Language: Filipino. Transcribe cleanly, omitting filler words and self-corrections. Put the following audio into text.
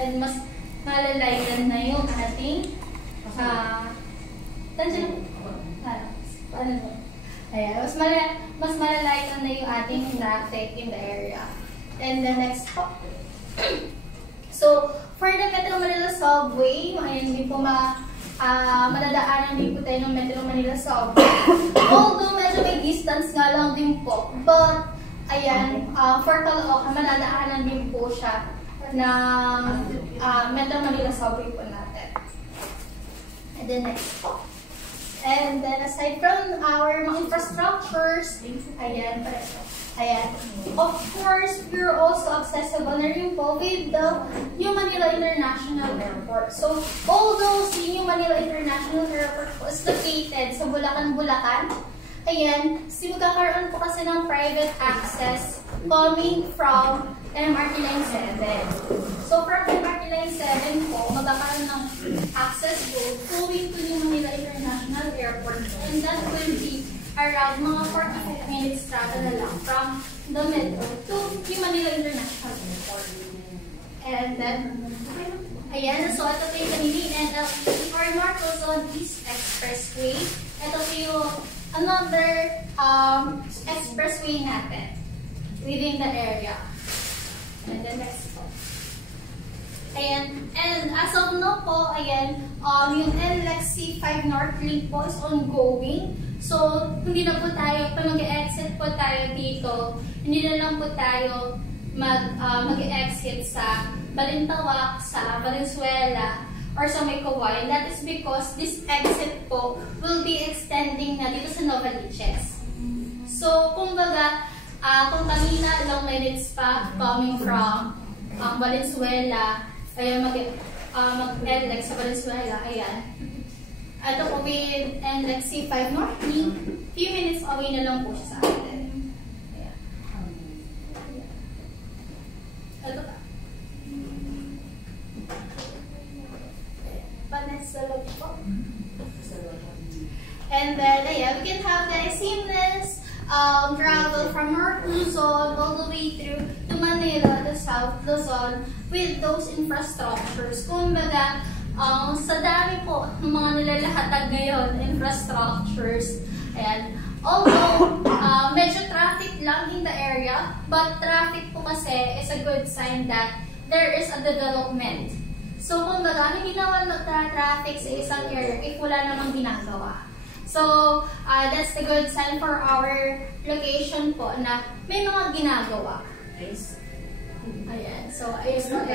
and mas malalayan na yung ating ayan, mas malalayan na yung ating traffic in the area. And the next po. So, for the Metro Manila Subway, ayan, hindi po madadaanan din po tayo ng Metro Manila Subway. Although medyo may distance nga lang din po. But, ayan, for Caloocan, madadaanan din po siya ng Metro Manila Subway po natin. And then next po. And then aside from our mga infrastructures, ayan, pareho. Ayan. Of course, we're also accessible na rin po with yung Manila International Airport. So, although yung Manila International Airport po is located sa Bulacan, ayan, magkakaroon po kasi ng private access coming from MRT Line 7. So, from MRT Line 7 po, magkakaroon ng access po going to yung Manila International Airport. And that will be around mga 45 minutes travel na lang from the metro to yung Manila International Airport. And then, ayan, so ito po yung kanini or North Luzon East Expressway. Ito po yung another expressway natin within the area. And then next po. Ayan, and as of now po, ayan, yung NLEX C5 North Link po is ongoing. So, hindi na po tayo, pag mag-exit po tayo dito, hindi na lang po tayo mag-exit sa Balintawak, sa Valenzuela, or sa May Kawayan. That is because this exit po will be extending na dito sa Novaliches. So, kumbaga, kung kanina long minutes pa coming from Valenzuela, ayan, mag-NLEX sa Valenzuela, ayan. Ito po with NLEX C5 North Link, few minutes away na lang po siya sa atin. Ayan. Ito pa. Panes sa loob po. And then, ayan, we can have the seamless travel from North Luzon all the way through to Manila, to South Luzon with those infrastructures. Kumbaga, sa dami po ng mga nilalahatag ngayon, infrastructures, ayan. Although, medyo traffic lang in the area, but traffic po kasi is a good sign that there is a development. So, kumbaga, hindi naman magta-traffic sa isang area if wala namang ginagawa. So, that's the good sign for our location po na may mga ginagawa. Ayan. So, ayos na.